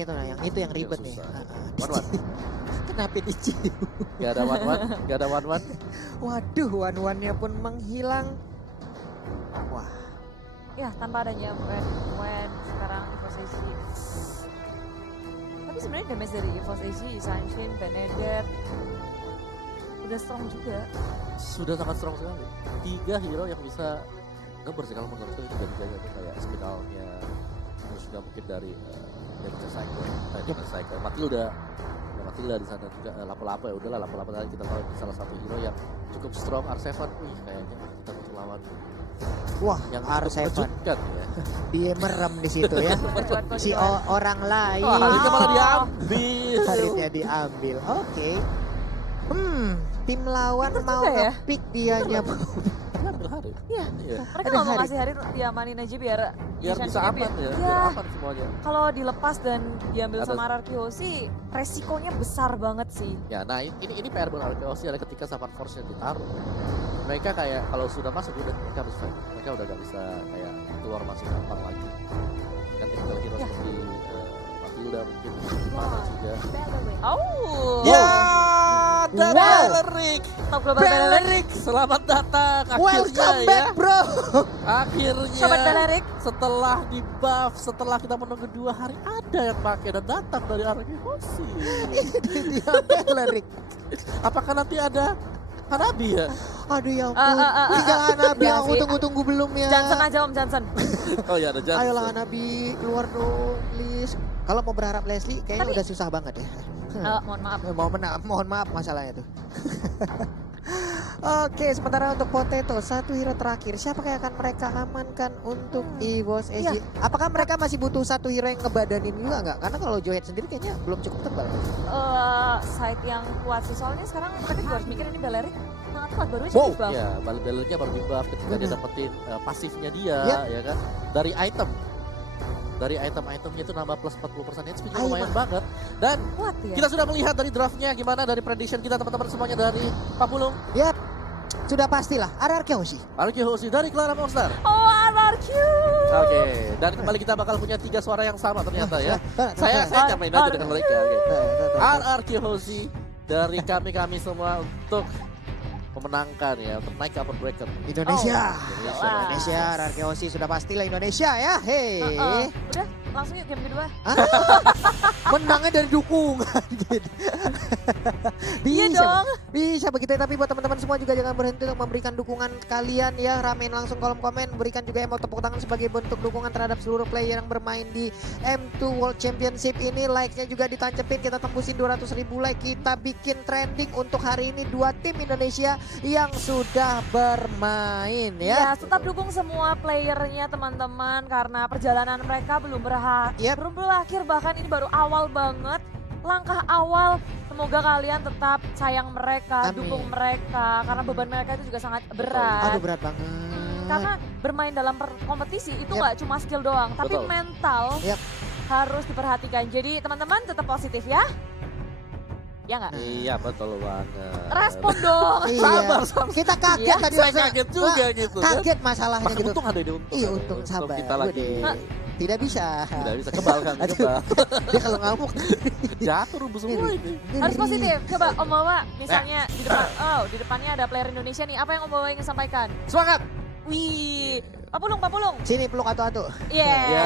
itu nah, yang itu yang ribet nih. One-one. Kenapa dicium? Gak ada one-one, gak ada one-one. Waduh, one-one-nya pun menghilang. Wah, Ya, tanpa adanya when sekarang Evo's tapi sebenarnya damage dari Evo's Sunshine, Benedetta udah strong juga. Sudah sangat strong sekali. 3 hero yang bisa ngeber sih kalau menurut saya tiga-tiganya itu kayak spinalnya. Terus juga mungkin dari Cycle, Matilda di sana juga Lapu-Lapu ya udahlah Lapu-Lapu tadi kita tahu ini salah satu hero yang cukup strong R7. Wih kayaknya kita butuh lawan wah, yang R7 mengejutkan ya. dia merem di situ ya. Si orang lain. Wah, Haritnya malah diambil. Haritnya diambil. Oke. Tim lawan Pinter mau juga ya. nge-pick dianya. Diambil Harit. Iya. Iya. Mereka Ada nggak mau Harit. ngasih Harit diamanin aja biar Biar bisa Sunshine-nya aman ya, Iya. biar aman semuanya. Kalau dilepas dan diambil Atas- sama Ararkio sih resikonya besar banget sih. Ya, nah ini PR buat Arkeosi adalah ketika Summer Force-nya ditaruh. Mereka kayak kalau sudah masuk udah mereka harus fight. Mereka udah gak bisa kayak keluar masuk gampang lagi. Kan tinggal hero Ya. seperti Matilda mungkin mana juga. Oh. Ya, ada Wow. Beleric. Top global Beleric. Beleric, selamat datang akhirnya Welcome ya. back, bro. Akhirnya Sobat Beleric. setelah di buff, setelah kita menunggu 2 hari ada yang pakai dan datang dari Arkeosi. Dia Beleric. Apakah nanti ada Hanabi ya? Aduh ya ampun. Tinggal Hanabi Ya yang sih. tunggu-tunggu belum ya. Johnson aja Om Johnson. Oh ya ada Johnson. Ayolah Hanabi keluar dong, please. Kalau mau berharap Leslie kayaknya Tapi- udah susah banget ya. Mohon maaf. Mohon maaf masalahnya tuh. Oke, sementara untuk Potato, satu hero terakhir. Siapa yang akan mereka amankan untuk EVOS Iya. SG? Apakah mereka masih butuh satu hero yang ngebadanin juga nggak? Karena kalau Joyet sendiri kayaknya belum cukup tebal. Side yang kuat sih soalnya sekarang mereka juga harus mikir ini Beleric sangat kuat baru aja Wow. di buff. Ya, Belericnya baru di buff ketika dia Bener. dapetin pasifnya dia, Yap. ya kan? Dari item. Dari item-itemnya itu nambah plus 40% HP juga Ayo, lumayan Mak. banget. Dan Kuat ya. kita sudah melihat dari draftnya gimana dari prediction kita teman-teman semuanya dari Pak Pulung, Yap, sudah pastilah RRQ sih. Arkeosi dari Clara Monster. Oh Ararkio. Oke, dan kembali kita bakal punya 3 suara yang sama ternyata ya. Saya nyamain aja dengan mereka. Arkeosi dari kami semua untuk memenangkan ya, untuk naik ke upper bracket. Indonesia. Indonesia. Indonesia, RRQ sih sudah pastilah Indonesia ya. Hei. Udah langsung yuk game kedua. Menangnya dari dukungan. Iya Bisa, dong. bisa begitu. Tapi buat teman-teman semua juga jangan berhenti untuk memberikan dukungan kalian ya. Ramein langsung kolom komen, berikan juga emote tepuk tangan sebagai bentuk dukungan terhadap seluruh player yang bermain di M2 World Championship ini. Like-nya juga ditancepin, kita tembusin 200.000 like. Kita bikin trending untuk hari ini 2 tim Indonesia yang sudah bermain Ya, ya. tetap dukung semua playernya teman-teman karena perjalanan mereka belum Yep. belum berakhir, bahkan ini baru awal banget. Langkah awal, semoga kalian tetap sayang mereka, Amin. dukung mereka karena beban mereka itu juga sangat berat. Aduh berat banget. Karena bermain dalam kompetisi itu Yep. nggak cuma skill doang, tapi Betul. mental Yep. harus diperhatikan. Jadi teman-teman tetap positif ya. Ya nggak? Iya betul banget. Respon dong. Iya. Sabar, sabar. Kita kaget Iya. tadi. Saya masa- kaget juga Lah, gitu. Kaget masalahnya Maka gitu. untung ada di untung. Iya ada untung di sabar. Kita lagi Udah. Tidak bisa. tidak bisa kebal kan Aduh. kebal. Dia kalau ngamuk. Jatuh rubuh semua ini. Harus positif. Coba Om Wawa, misalnya di depan, di depannya ada player Indonesia nih. Apa yang Om Wawa ingin sampaikan? Semangat. Wih, Pak Pulung. Sini peluk atu-atu. Iya, Ya.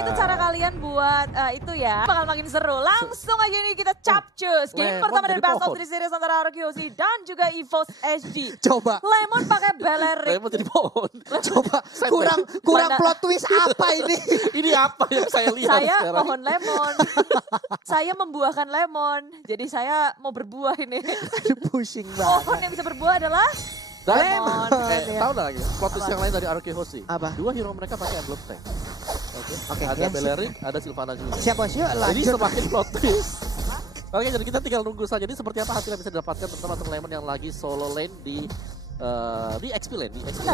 itu cara kalian buat itu ya. Bakal makin seru. Langsung aja nih kita capcus. Game Lemon pertama dari dari Best of pohon. 3 Series antara Arkeosi dan juga EVOS SG. Coba. Lemon pakai Beleric. Saya mau jadi pohon. Coba. Kurang Mana- plot twist apa ini? Ini apa yang saya lihat Saya sekarang? pohon lemon. Saya membuahkan lemon. Jadi saya mau berbuah ini. Aduh pusing Pohon banget. yang bisa berbuah adalah Dan lemon. tahu nggak lagi plot twist yang lain dari Arkeosi? Apa? 2 hero mereka pakai emblem tank. Oke, Ada ya, Beleric, ada Sylvana juga. Siap bos, yuk Jadi lanjut. semakin plot twist. Oke, jadi kita tinggal nunggu saja. Jadi seperti apa hasil yang bisa didapatkan terutama untuk Lemon yang lagi solo lane di XP lane,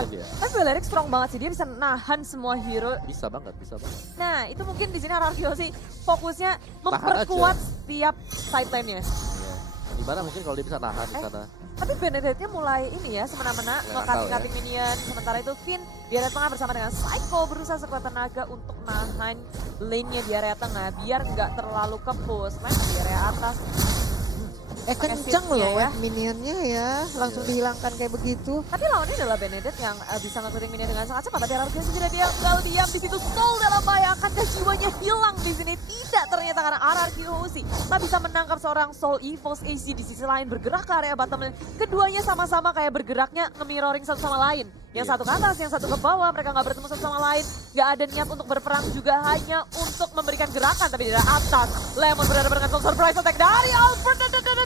dia. Tapi Beleric strong banget sih, dia bisa nahan semua hero. Bisa banget, bisa banget. Nah, itu mungkin di sini Arkeosi fokusnya Tahan memperkuat setiap side lane-nya. Iya. Gimana mungkin kalau dia bisa nahan di sana. Tapi Benedetta mulai ini ya, semena-mena nge-cutting minion. Sementara itu Finn di area tengah bersama dengan Psycho berusaha sekuat tenaga untuk nahan lane-nya di area tengah. Biar nggak terlalu ke-push. Main di area atas. Kenceng loh ya minionnya ya, langsung dihilangkan kayak begitu. Tapi lawannya adalah Benedetta yang bisa nge-cutting minion dengan sangat cepat. Tapi Ararki sudah tinggal diam di situ. Soul dalam bahaya, akankah jiwanya hilang di sini? Tidak ternyata karena Ararki Hoshi tak bisa menangkap seorang Soul EVOS AC di sisi lain bergerak ke area bottom lane. Keduanya sama-sama kayak bergeraknya nge-mirroring satu sama lain. Yang satu ke atas, yang satu ke bawah, mereka nggak bertemu satu sama lain. Nggak ada niat untuk berperang juga, hanya untuk memberikan gerakan. Tapi di atas, Lemon benar-benar dengan surprise attack dari Albert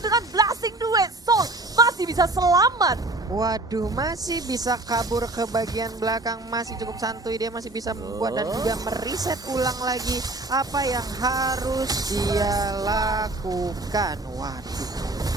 dengan blasting duet. Soul masih bisa selamat. Waduh, masih bisa kabur ke bagian belakang, masih cukup santuy, dia masih bisa membuat dan juga mereset ulang lagi apa yang harus dia lakukan. Waduh.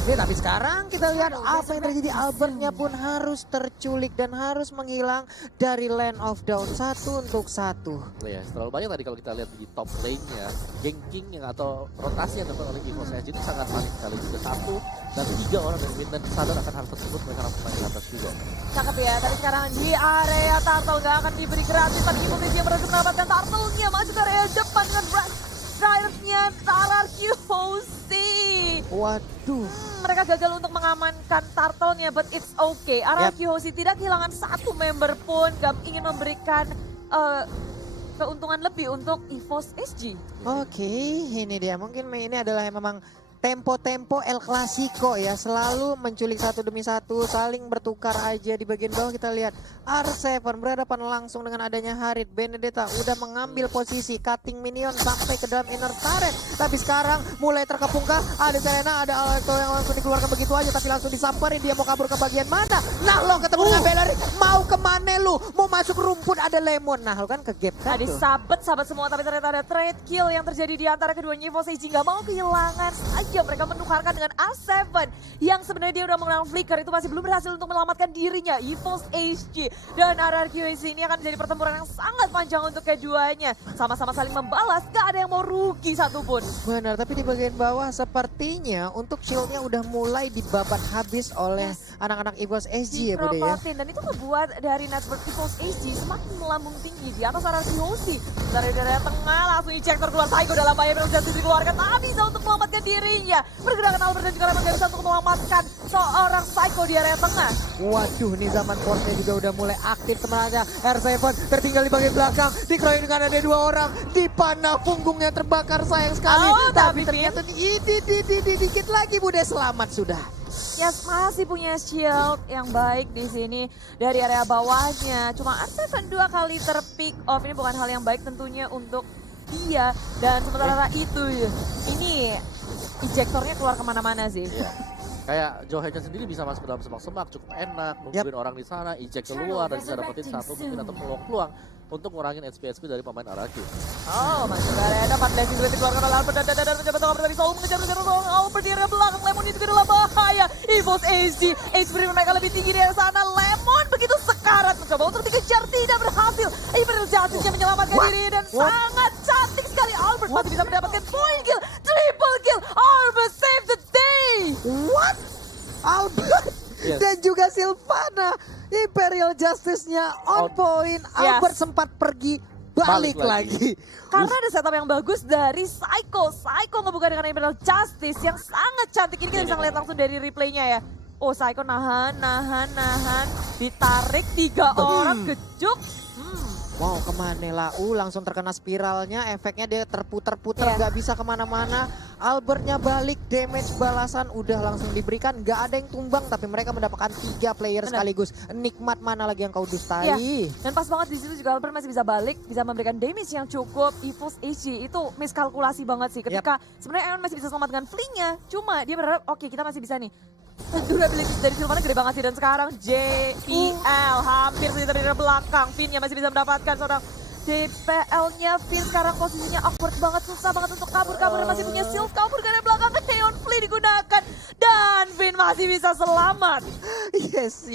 Ini tapi sekarang kita lihat apa yang terjadi, Albertnya pun harus terculik dan harus menghilang dari Land of Dawn 1 untuk 1. Ya, terlalu banyak tadi kalau kita lihat di top lane-nya, ganking yang atau rotasi yang dilakukan oleh EVOS SG itu sangat panik sekali juga. 1 dan 3 orang dari mid dan sadar akan hal tersebut, mereka langsung naik ke atas juga. Cakep ya, tapi sekarang di area turtle nggak akan diberi gratis. Tapi EVOS SG berhasil mendapatkan turtle-nya, maju ke area depan dengan drive-nya Ararki Hoshi. Waduh. Mereka gagal untuk mengamankan turtle-nya, but it's okay. Ararki Hoshi tidak kehilangan satu member pun, gak ingin memberikan keuntungan lebih untuk EVOS SG. Oke, ini dia. Mungkin ini adalah memang tempo-tempo El Clasico ya, selalu menculik satu demi satu, saling bertukar aja. Di bagian bawah kita lihat R7 berhadapan langsung dengan adanya Harit. Benedetta udah mengambil posisi cutting minion sampai ke dalam inner turret. Tapi sekarang mulai terkepung-kah? Ada Serena, ada Alto yang langsung dikeluarkan begitu aja, tapi langsung disamperin. Dia mau kabur ke bagian mana? Nah lo ketemu dengan Bellery, mau kemana lu? Mau masuk rumput, ada Lemon. Nah lo kan ke gap kan Tadi tuh. sahabat semua, tapi ternyata ada trade kill yang terjadi di antara keduanya. EVOS SG nggak mau kehilangan saja. Mereka menukarkan dengan A7 yang sebenarnya dia udah mengenal Flicker, itu masih belum berhasil untuk menyelamatkan dirinya. EVOS SG dan Ararki Hoshi ini akan menjadi pertempuran yang sangat panjang untuk keduanya. Sama-sama saling membalas, gak ada yang mau rugi satupun. Benar, tapi di bagian bawah sepertinya untuk shieldnya udah mulai dibabat habis oleh anak-anak EVOS SG ya Bude ya. Dan itu membuat dari network EVOS SG semakin melambung tinggi di atas Ararki Hoshi. Dari daerah tengah langsung ejector keluar, Psycho dalam bahaya, berhasil dikeluarkan, tak bisa untuk menyelamatkan dirinya. Pergerakan Albert dan juga Lemon gak bisa untuk menyelamatkan seorang Psycho di area tengah. Waduh, nih zaman portnya juga udah mulai aktif sebenarnya. R7 tertinggal di bagian belakang, dikeroyok dengan ada 2 orang, dipanah punggungnya terbakar sayang sekali. Tapi ternyata dikit lagi Bude, selamat sudah. Yes, masih punya shield yang baik di sini dari area bawahnya. Cuma R7 2 kali terpick off, ini bukan hal yang baik tentunya untuk dia. Dan sementara itu, ini ejectornya keluar kemana-mana sih. Kayak Joe Hedges sendiri bisa masuk ke dalam semak-semak, cukup enak, nungguin orang di sana, eject keluar dan bisa dapetin satu mungkin atau peluang-peluang untuk ngurangin HP dari pemain Ararki. Oh, masuk ke area depan, blessing duet dikeluarkan oleh Albert dan menjabat Albert dari Soul mengejar seorang Albert di area belakang. Lemon itu dalam bahaya. EVOS SG, HP mereka lebih tinggi dari sana. Lemon begitu sekarat mencoba untuk dikejar, tidak berhasil. Imperial Justice yang menyelamatkan diri dan sangat cantik sekali. Albert masih bisa mendapatkan point kill, triple kill. Albert save the day. What? Albert dan juga Sylvana, Imperial Justice-nya on point. Albert sempat pergi, balik lagi. Karena ada setup yang bagus dari Psycho. Psycho ngebuka dengan Imperial Justice yang sangat cantik. Ini kita bisa ngeliat langsung dari replaynya ya. Oh, Psycho nahan. Ditarik 3 orang, gejuk. Mau kemana lah, langsung terkena spiralnya, efeknya dia terputar-putar, nggak bisa kemana-mana. Albertnya balik, damage balasan udah langsung diberikan, nggak ada yang tumbang, tapi mereka mendapatkan 3 player sekaligus. Nikmat mana lagi yang kau dustai? Ya. Dan pas banget di situ juga Albert masih bisa balik, bisa memberikan damage yang cukup. EVOS SG itu miskalkulasi banget sih, ketika sebenarnya Eon masih bisa selamatkan flinknya, cuma dia berharap oke, kita masih bisa nih. Durability dari Sylvana gede banget sih, dan sekarang JPL hampir saja dari belakang. Finn-nya masih bisa mendapatkan seorang JPL-nya. Finn sekarang posisinya awkward banget, susah banget untuk kabur dan masih punya shield, kabur dari belakang. Neon Flea digunakan dan Finn masih bisa selamat. Yes.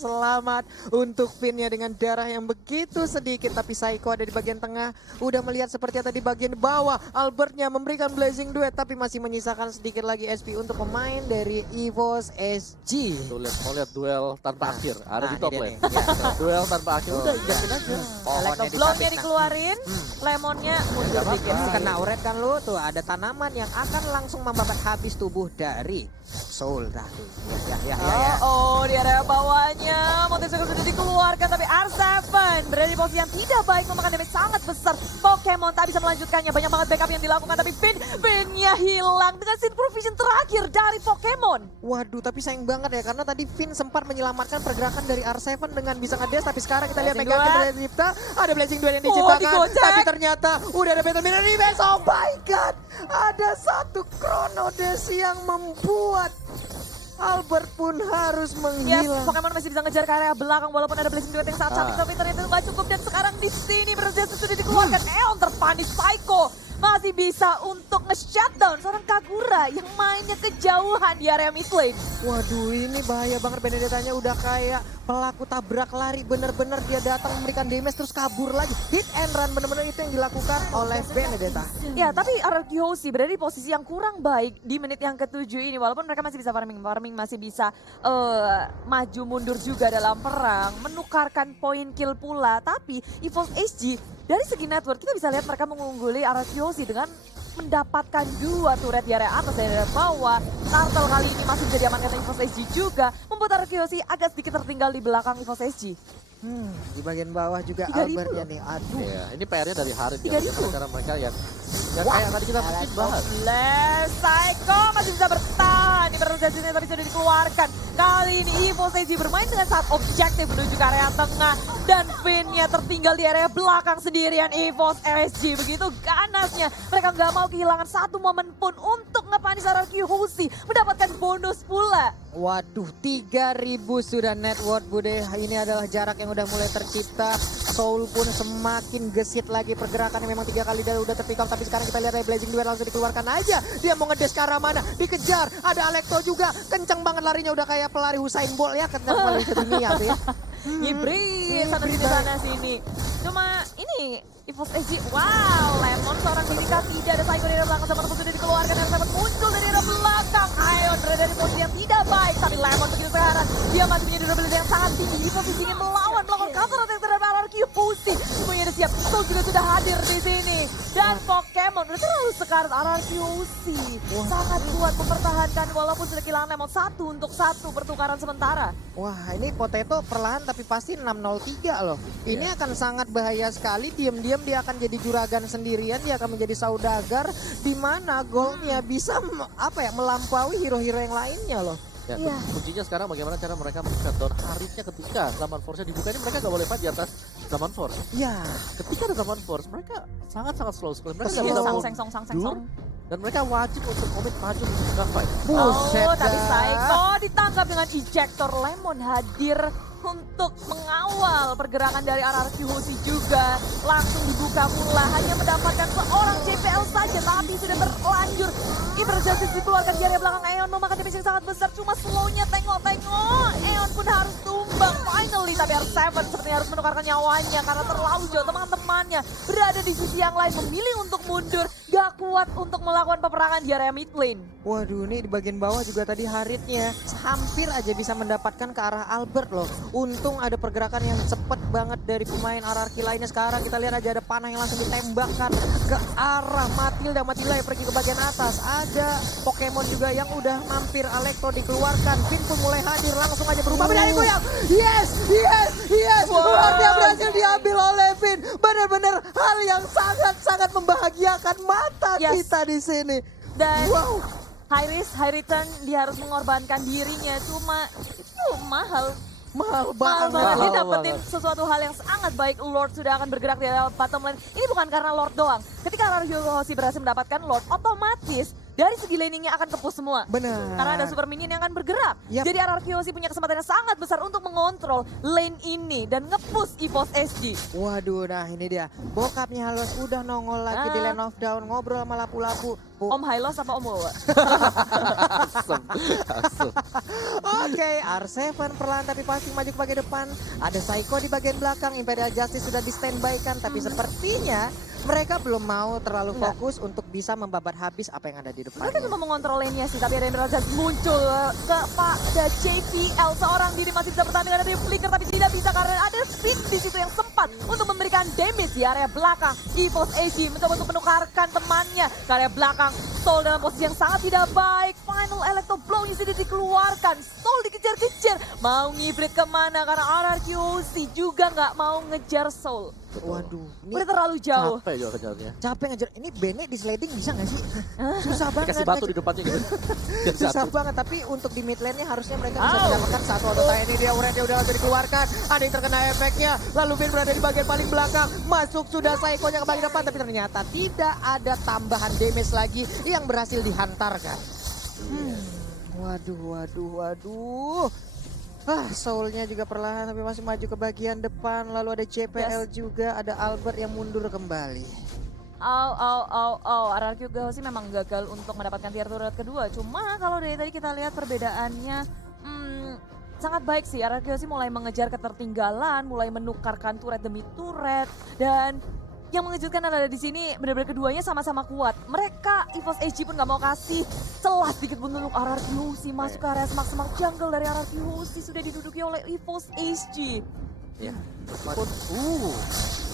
Selamat untuk Finn-nya dengan darah yang begitu sedikit. Tapi Psycho ada di bagian tengah. Udah melihat seperti tadi bagian bawah. Albertnya memberikan Blazing Duet. Tapi masih menyisakan sedikit lagi SP untuk pemain dari EVOS SG. Tuh mau lihat duel tanpa akhir. Ada di top lane. Ya, Duel tanpa akhir. Udah injakin aja. Electro-Blow-nya dikeluarin, Lemonnya mundur dikit. Kena uret kan lu tuh, ada tanaman yang akan langsung membabat habis tubuh dari Soul tadi. Ya. Oh, di area bawahnya Montesecco sudah dikeluarkan, tapi R7 berada di posisi yang tidak baik, memakan damage sangat besar. Pokemon tak bisa melanjutkannya, banyak banget backup yang dilakukan, tapi Finn-nya hilang dengan Synth Provision terakhir dari Pokemon. Waduh, tapi sayang banget ya, karena tadi Finn sempat menyelamatkan pergerakan dari R7 dengan bisa ngedes, tapi sekarang kita lihat Mega Kill dari Dipta, ada Blazing Duel yang diciptakan, tapi ternyata udah ada Battle Mirror Reverse. Oh my god, ada satu Chrono Dash yang membuat Albert pun harus Yes, menghilang. Pokemon masih bisa ngejar ke area belakang walaupun ada Blazing Duet yang sangat cantik, tapi ternyata itu nggak cukup. Dan sekarang di sini Berjasa sudah dikeluarkan. Eon terpanis, Psycho masih bisa untuk nge-shutdown seorang Kagura yang mainnya kejauhan di area mid lane. Waduh, ini bahaya banget. Benedetta-nya udah kayak pelaku tabrak lari, bener-bener dia datang memberikan damage terus kabur lagi. Hit and run, bener-bener itu yang dilakukan oleh Benedetta. Ya, tapi RRQ Hoshi berada di posisi yang kurang baik di menit yang ke-7 ini. Walaupun mereka masih bisa farming masih bisa maju mundur juga dalam perang, menukarkan poin kill pula. Tapi EVOS SG dari segi network kita bisa lihat mereka mengungguli RRQ Hoshi dengan mendapatkan 2 turret di area atas dan area bawah. Turtle kali ini masih bisa diamankan EVOS SG juga, membuat RRQ Hoshi agak sedikit tertinggal di belakang EVOS SG. Di bagian bawah juga 3.000 Albertnya nih. Aduh. Iya, ini PR-nya dari Harit 3.000. ya. Karena mereka yang kayak tadi kita mungkin bahas. Psycho masih bisa bertahan di perjalanan tapi sudah dikeluarkan. Kali ini EVOS SG bermain dengan sangat objektif menuju ke area tengah dan Finn-nya tertinggal di area belakang sendirian. EVOS SG begitu ganasnya, mereka nggak mau kehilangan satu momen pun untuk ngepanis RRQ Hoshi, mendapatkan bonus pula. Waduh, 3.000 sudah net worth Bude. Ini adalah jarak yang udah mulai tercipta. Soul pun semakin gesit lagi pergerakannya, memang 3 kali udah terpick up. Tapi sekarang kita lihat dari Blazing Duel langsung dikeluarkan aja. Dia mau ngedes ke arah mana, dikejar. Ada Electro juga, kencang banget larinya, udah kayak pelari Usain Bolt ya, kencang pelari sedunia tuh ya. Hibrid sana sini. Cuma ini EVOS SG, wow, Lemon seorang Lirika, tidak ada Psycho dari belakang, sama sudah dikeluarkan dan Lemon muncul dari arah belakang. Ion berada di posisi yang tidak baik, tapi Lemon begitu sekarang dia masih punya durability yang sangat tinggi, posisi ingin melawan counter attack terhadap RRQ Hoshi. Semuanya udah siap, Soul juga sudah hadir di sini dan Pokemon udah terlalu sekarat RRQ Hoshi. Sangat kuat mempertahankan walaupun sudah kehilangan Lemon 1 untuk 1 pertukaran sementara. Wah, ini Potato perlahan tapi pasti 603 loh. Ini akan sangat bahaya sekali. Diam-diam dia akan jadi juragan sendirian. Dia akan menjadi saudagar di mana goldnya bisa melampaui hero-hero yang lainnya loh. Ya, kuncinya sekarang bagaimana cara mereka men-shutdown Haritnya ketika Zaman Force-nya dibuka. Ini mereka gak boleh fight di atas Zaman Force. Ya, Ketika ada Zaman Force, mereka sangat-sangat slow sekali. Mereka gak Slow. bisa Sang. mundur. Dan mereka wajib untuk komit maju untuk fight. buset Tapi dah. Psycho ditangkap dengan ejector. Lemon hadir untuk mengawal pergerakan dari RRQ Hoshi juga. Langsung dibuka pula, hanya mendapatkan seorang JPL saja, tapi sudah terlanjur. Justice dikeluarkan di area belakang. Eon memakan damage yang sangat besar, cuma slownya tengok-tengok. Eon pun harus tumbang finally, tapi R7 sepertinya harus menukarkan nyawanya karena terlalu jauh. Teman-temannya berada di sisi yang lain, memilih untuk mundur, gak kuat untuk melakukan peperangan di area mid lane. Waduh, ini di bagian bawah juga tadi Haritnya hampir aja bisa mendapatkan ke arah Albert loh. Untung ada pergerakan yang cepet banget dari pemain RRQ lainnya. Sekarang kita lihat aja ada panah yang langsung ditembakkan ke arah Matilda. Matilda yang pergi ke bagian atas. Ada Pokemon juga yang udah mampir. Electro dikeluarkan. Finn pun mulai hadir, langsung aja berubah menjadi goyang. Yes. Lordnya berhasil diambil oleh Finn. Benar-benar hal yang sangat-sangat membahagiakan mata kita di sini. Dan Wow. high risk, high return, dia harus mengorbankan dirinya. Cuma itu mahal. Mahal Mahal banget. banget, dia Mahal dapetin banget. sesuatu hal yang sangat baik. Lord sudah akan bergerak di area bottom lane. Ini bukan karena Lord doang. Ketika RRQ Hoshi berhasil mendapatkan Lord, otomatis dari segi laningnya akan ke push semua. Benar. Karena ada super minion yang akan bergerak. Yap. Jadi RRQoC punya kesempatan yang sangat besar untuk mengontrol lane ini dan nge-push EVOS SG. Waduh, nah ini dia. Bokapnya Halos udah nongol lagi di Land of Dawn, ngobrol sama lapu-lapu. Om Hylos apa Om Wawa? Oke, R7 perlahan tapi pasti maju ke bagian depan. Ada Psycho di bagian belakang, Imperial Justice sudah di standby kan. Tapi sepertinya mereka belum mau terlalu fokus untuk bisa membabat habis apa yang ada di depan. Mereka cuma mengontrol lane-nya sih, tapi ada Emerald Jazz muncul kepada JPL. Seorang diri masih bisa bertahan dengan flicker, tapi tidak bisa karena ada spin di situ yang sempat untuk memberikan damage di area belakang. EVOS SG mencoba untuk menukarkan temannya ke area belakang. Soul dalam posisi yang sangat tidak baik. Final Electro Blow-nya sudah dikeluarkan. Soul dikejar-kejar. Mau ngibrit kemana karena RRQoC juga nggak mau ngejar Soul. Waduh, ini Udah terlalu jauh. Capek juga kejarnya. capek ngejar. Ini Bene di sliding bisa nggak sih? Susah banget. Kasih batu di depannya gitu. Biar Susah jatuh. banget, tapi untuk di mid lane-nya harusnya mereka bisa mendapatkan satu auto tie. Ini dia Uren, dia udah langsung dikeluarkan. Ada yang terkena efeknya. Lalu Ben berada di bagian paling belakang. Masuk sudah Psycho-nya ke bagian depan, tapi ternyata tidak ada tambahan damage lagi yang berhasil dihantarkan. Waduh. Soulnya juga perlahan tapi masih maju ke bagian depan. Lalu ada JPL juga, ada Albert yang mundur kembali. RRQoC memang gagal untuk mendapatkan tier turret kedua. Cuma kalau dari tadi kita lihat perbedaannya sangat baik sih. RRQoC mulai mengejar ketertinggalan, mulai menukarkan turret demi turret. Dan yang mengejutkan adalah di sini benar-benar keduanya sama-sama kuat. Mereka EVOS SG pun gak mau kasih celah sedikit pun untuk RRQoC masuk ke area semak-semak jungle dari RRQoC sudah diduduki oleh EVOS SG. Ya.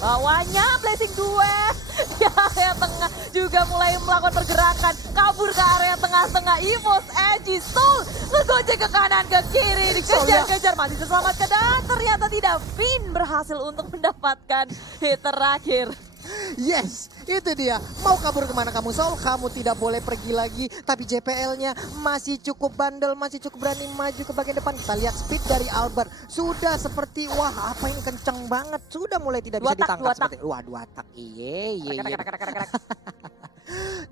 Bawahnya Blessing Duet di area tengah juga mulai melakukan pergerakan kabur ke area tengah-tengah. EVOS SG Soul ngegojek ke kanan ke kiri dikejar-kejar masih terselamatkan dan ternyata tidak. Finn berhasil untuk mendapatkan hit terakhir. Yes, itu dia. Mau kabur kemana kamu Soul? Kamu tidak boleh pergi lagi. Tapi JPL-nya masih cukup bandel, masih cukup berani maju ke bagian depan. Kita lihat speed dari Albert. Sudah seperti, wah apa ini kenceng banget. Sudah mulai tidak bisa ditangkap. Dua tak. Iye.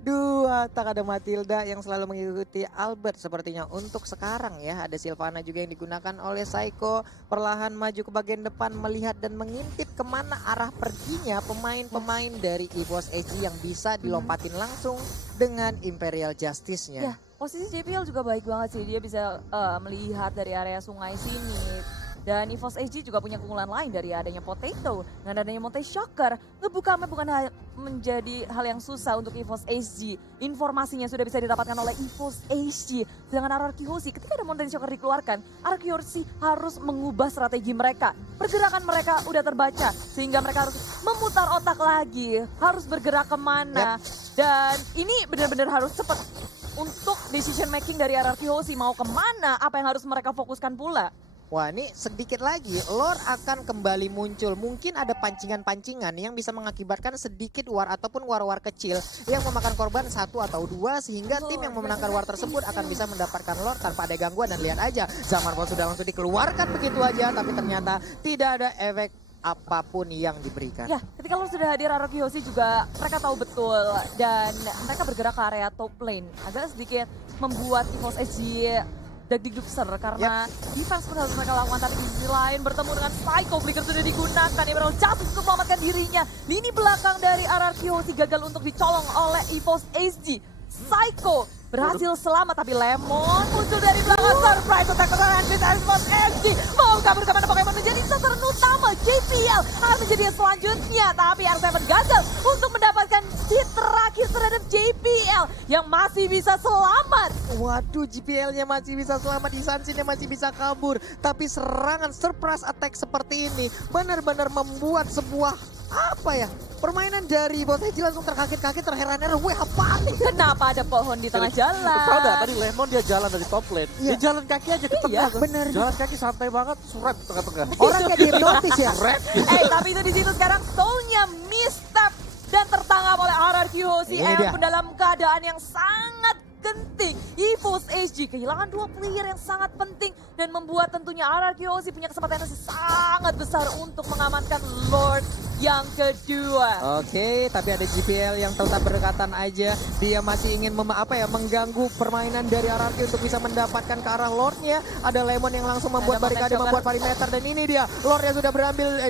Dua tak ada Matilda yang selalu mengikuti Albert sepertinya untuk sekarang ya. Ada Sylvana juga yang digunakan oleh Psycho. Perlahan maju ke bagian depan melihat dan mengintip kemana arah perginya pemain-pemain dari EVOS SG yang bisa dilompatin langsung dengan Imperial Justice-nya. Ya, posisi JPL juga baik banget sih. Dia bisa melihat dari area sungai sini. Dan EVOS SG juga punya keunggulan lain dari adanya Potato. Dengan adanya Monte Shocker, ngebuka map bukan menjadi hal yang susah untuk EVOS SG. Informasinya sudah bisa didapatkan oleh EVOS SG. Sedangkan RRQoC ketika ada Monte Shocker dikeluarkan, RRQoC harus mengubah strategi mereka. Pergerakan mereka udah terbaca, sehingga mereka harus memutar otak lagi. Harus bergerak kemana. Dan ini benar-benar harus cepat. Untuk decision making dari RRQoC mau kemana, apa yang harus mereka fokuskan pula. Wah ini sedikit lagi lore akan kembali muncul. Mungkin ada pancingan-pancingan yang bisa mengakibatkan sedikit war ataupun war-war kecil yang memakan korban satu atau dua. Sehingga tim yang memenangkan war tersebut akan bisa mendapatkan lore tanpa ada gangguan. Dan lihat aja Zaman Ball sudah langsung dikeluarkan begitu aja. Tapi ternyata tidak ada efek apapun yang diberikan. Ya, ketika lo sudah hadir RRQoC juga mereka tahu betul dan mereka bergerak ke area top lane. Agak sedikit membuat EVOS SG dagdikdukser karena defense pun harus mereka lakukan. Tapi di sisi lain bertemu dengan Psycho, Flicker sudah digunakan. Emerald Justice untuk menyelamatkan dirinya. Lini belakang dari RRQoC gagal untuk dicolong oleh EVOS SG. Psycho berhasil selamat tapi Lemon muncul dari belakang. Surprise attack keserangan EVOS SG. Mau kabur kemana Pokemon menjadi sasaran utama. JPL akan menjadi yang selanjutnya. Tapi R7 gagal untuk mendapatkan hit terakhir terhadap JPL yang masih bisa selamat. Waduh, JPL-nya masih bisa selamat, Isansin-nya masih bisa kabur. Tapi serangan surprise attack seperti ini benar-benar membuat sebuah permainan dari EVOS SG langsung terkaget-kaget, terheran-heran. Weh, apaan nih? Kenapa ada pohon di tengah jalan? Tahu nggak tadi Lemon dia jalan dari top lane. Dia jalan kaki aja ke tengah. Bener. Jalan kaki santai banget, surat di tengah-tengah. Orang kayak dihipnotis ya. Tapi itu di situ sekarang Soul-nya misstep dan tertangkap oleh RRQoC pun dalam keadaan yang sangat genting. EVOS SG kehilangan dua player yang sangat penting dan membuat tentunya RRQoC punya kesempatan yang sangat besar untuk mengamankan Lord yang kedua. Oke, tapi ada GPL yang tetap berdekatan aja. Dia masih ingin mengganggu permainan dari RRQ untuk bisa mendapatkan ke arah Lordnya. Ada Lemon yang langsung membuat barikade, membuat perimeter. Dan ini dia, Lordnya sudah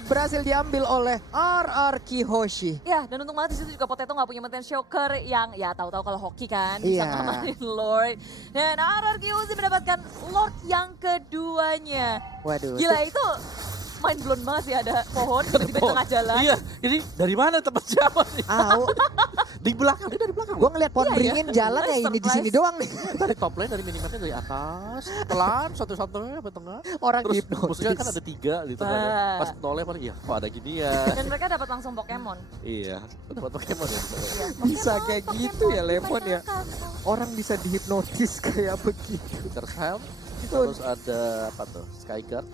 berhasil diambil oleh RRQ Hoshi. Ya, dan untung banget di situ juga Potato nggak punya Menten Shocker yang ya tahu-tahu kalau hoki kan Iya. bisa ngamanin Lord. Dan RRQ Hoshi mendapatkan Lord yang keduanya. Waduh. Gila itu mind blown banget sih, ada pohon tiba-tiba di tengah jalan. Iya, ini dari mana tempat siapa nih? Di belakang, dia dari belakang. Gue ngeliat pohon Iya, beringin jalan ya ini di sini surprise. doang nih. Dari top lane, dari minimapnya dari atas, pelan, satu-satunya sampai tengah. Orang Terus hipnotis. musuhnya kan ada 3 di tengah. Bah. Pas nolnya paling ya, kok ada gini ya. Dan mereka dapat langsung Pokemon. Iya, buat Pokemon ya. Iya, Bisa Pokemon, kayak Pokemon, gitu ya, Lemon ya. Pokemon. Orang bisa dihipnotis kayak begitu. Peter Helm, terus ada apa tuh? Skyguard.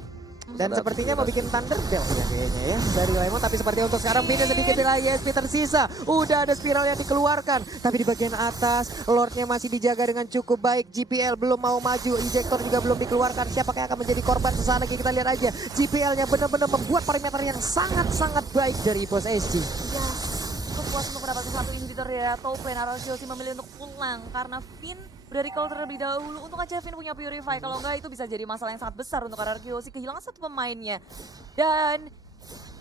Dan Terus ada sepertinya mau Tigreal. bikin Thunderbell ya kayaknya ya dari Lemon. Tapi seperti untuk sekarang pindah sedikit lagi SP tersisa. Udah ada spiral yang dikeluarkan. Tapi di bagian atas Lordnya masih dijaga dengan cukup baik. GPL belum mau maju. Injektor juga belum dikeluarkan. Siapa yang akan menjadi korban sesaat lagi kita lihat aja. GPL-nya benar-benar membuat perimeter yang sangat-sangat baik dari Evos SG. Ya, cukup puas untuk mendapatkan satu inhibitor ya. Top lane RRQ memilih untuk pulang karena Finn udah recall terlebih dahulu. Untung aja Finn punya Purify, kalau enggak itu bisa jadi masalah yang sangat besar untuk RRQ kehilangan satu pemainnya. Dan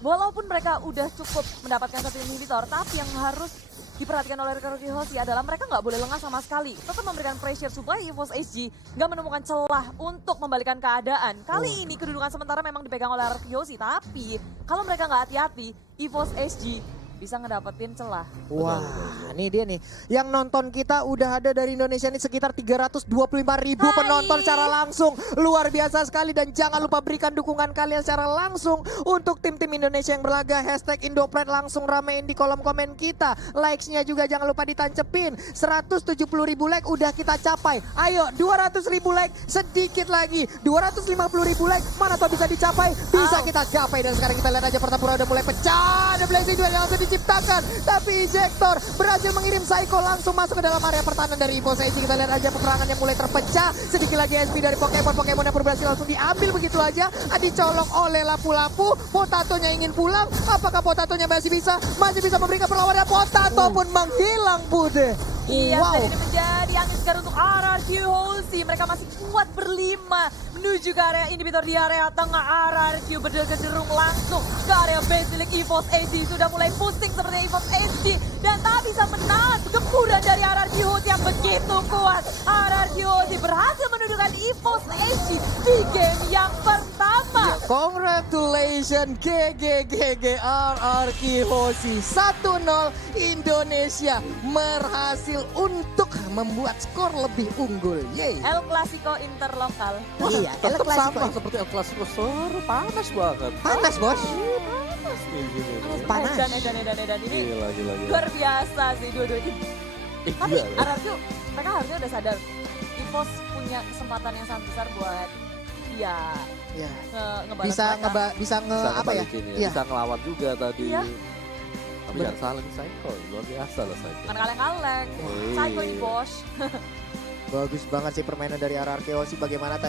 walaupun mereka udah cukup mendapatkan satu inhibitor, tapi yang harus diperhatikan oleh RRQ adalah mereka nggak boleh lengah sama sekali. Tetap memberikan pressure supaya EVOS SG nggak menemukan celah untuk membalikan keadaan. Kali ini kedudukan sementara memang dipegang oleh RRQ, tapi kalau mereka nggak hati-hati, EVOS SG bisa ngedapetin celah. Wah, ini dia nih. Yang nonton kita udah ada dari Indonesia ini sekitar 325.000 penonton secara langsung. Luar biasa sekali dan jangan lupa berikan dukungan kalian secara langsung untuk tim-tim Indonesia yang berlaga. Hashtag Indopride langsung ramein di kolom komen kita. Likes-nya juga jangan lupa ditancepin. 170.000 like udah kita capai. Ayo 200.000 like sedikit lagi. 250.000 like mana tuh bisa dicapai? Bisa kita capai dan sekarang kita lihat aja pertempuran udah mulai pecah. Ada Blazing Duel yang langsung diciptakan, tapi Injektor berhasil mengirim Psycho langsung masuk ke dalam area pertahanan dari EVOS SG. Kita lihat aja peperangan yang mulai terpecah. Sedikit lagi SP dari Pokemon yang berhasil langsung diambil begitu aja. Dicolok oleh Lapu-Lapu. Potatonya ingin pulang. Apakah Potatonya masih bisa memberikan perlawanan? Potato pun menghilang, Bude. Iya, Wow. dan ini menjadi angin segar untuk RRQ Hoshi. Mereka masih kuat berlima menuju ke area inhibitor di area tengah. RRQ berderung langsung ke area Basilic. EVOS SG sudah mulai pusing seperti EVOS SG dan tak bisa menahan gempuran dari RRQ Hoshi yang begitu kuat. RRQ Hoshi berhasil menundukkan EVOS SG di game yang pertama. Congratulations GG RRQ Hoshi 1-0 Indonesia berhasil untuk membuat skor lebih unggul. Yeay. El Clasico interlokal. Iya, El Tetap sama Clasico. seperti El Clasico, panas banget. Panas, Bos. Panas nih gini. Panas. Edan ini Gila. luar biasa sih dua-duanya. Tapi Gila. RRQ mereka harusnya udah sadar EVOS punya kesempatan yang sangat besar buat ya Ya. ngebalas Bisa mereka. bisa apa ya? ngebalikin Iya. Bisa ngelawan juga tadi. Iya. Tapi jangan salah nih Psycho, luar biasa loh Psycho. Kan kaleng-kaleng. Wih. Psycho ini bos. Bagus banget sih permainan dari RRQ Hoshi bagaimana tadi